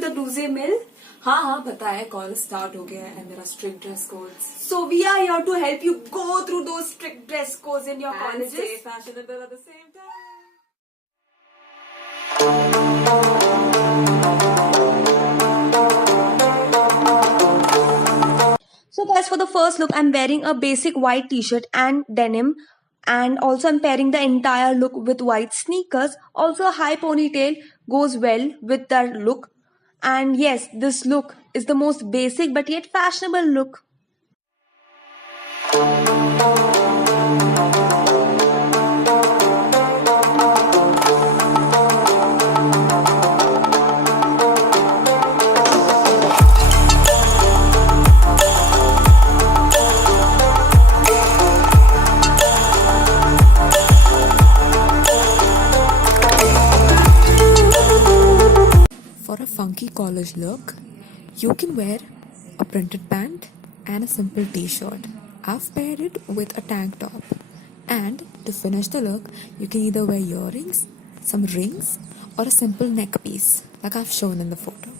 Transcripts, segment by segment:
to the thedooziemill? हाँ पता है कॉलेज स्टार्ट हो गया है and there are strict dress codes. So we are here to help you go through those strict dress codes in your And colleges. stay fashionable at the same time. So guys, for the first look, I'm wearing a basic white t-shirt and denim, and also I'm pairing the entire look with white sneakers. Also a high ponytail goes well with that look. And yes, this look is the most basic but yet fashionable look. For a funky college look, you can wear a printed pant and a simple t-shirt. I've paired it with a tank top. And to finish the look, you can either wear earrings, some rings, or a simple neck piece, like I've shown in the photo.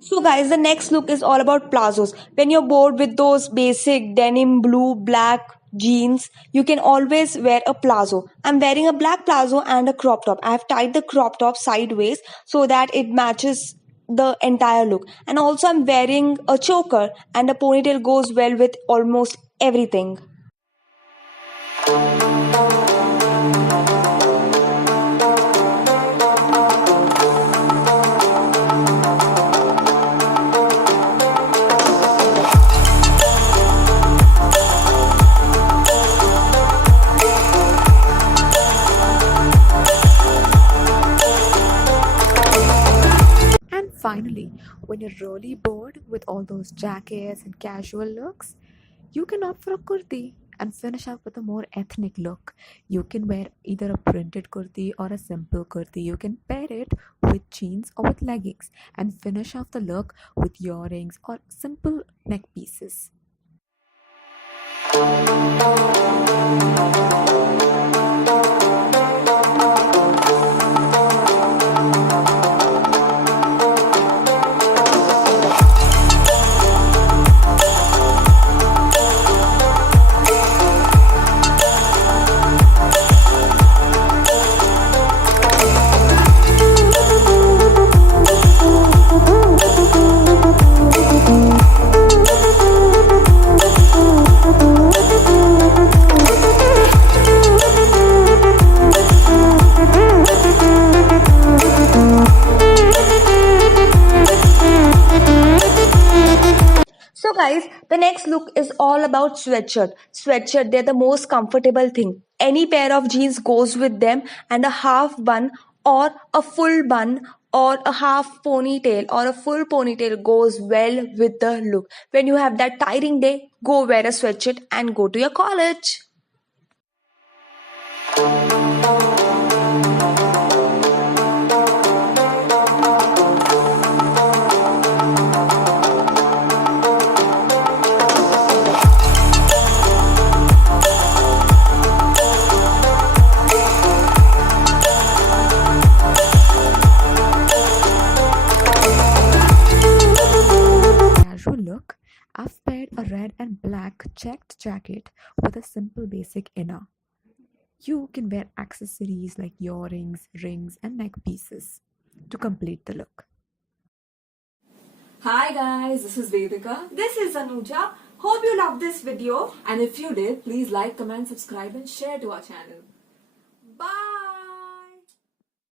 So guys, the next look is all about plazos. When you're bored with those basic denim, blue, black jeans, you can always wear a plazo. I'm wearing a black plazo and a crop top. I have tied the crop top sideways so that it matches the entire look. And also I'm wearing a choker, and a ponytail goes well with almost everything. And finally, when you're really bored with all those jackets and casual looks, you can opt for a kurti and finish up with a more ethnic look. You can wear either a printed kurti or a simple kurti. You can pair it with jeans or with leggings and finish off the look with earrings or simple neck pieces. So guys, the next look is all about sweatshirt. Sweatshirt, they're the most comfortable thing. Any pair of jeans goes with them, and a half bun or a full bun or a half ponytail or a full ponytail goes well with the look. When you have that tiring day, go wear a sweatshirt and go to your college. Casual look, I've paired a red and black checked jacket with a simple basic inner. You can wear accessories like earrings, rings, and neck pieces to complete the look. Hi guys, this is Vedika. This is Anuja. Hope you loved this video. And if you did, please like, comment, subscribe, and share to our channel. Bye.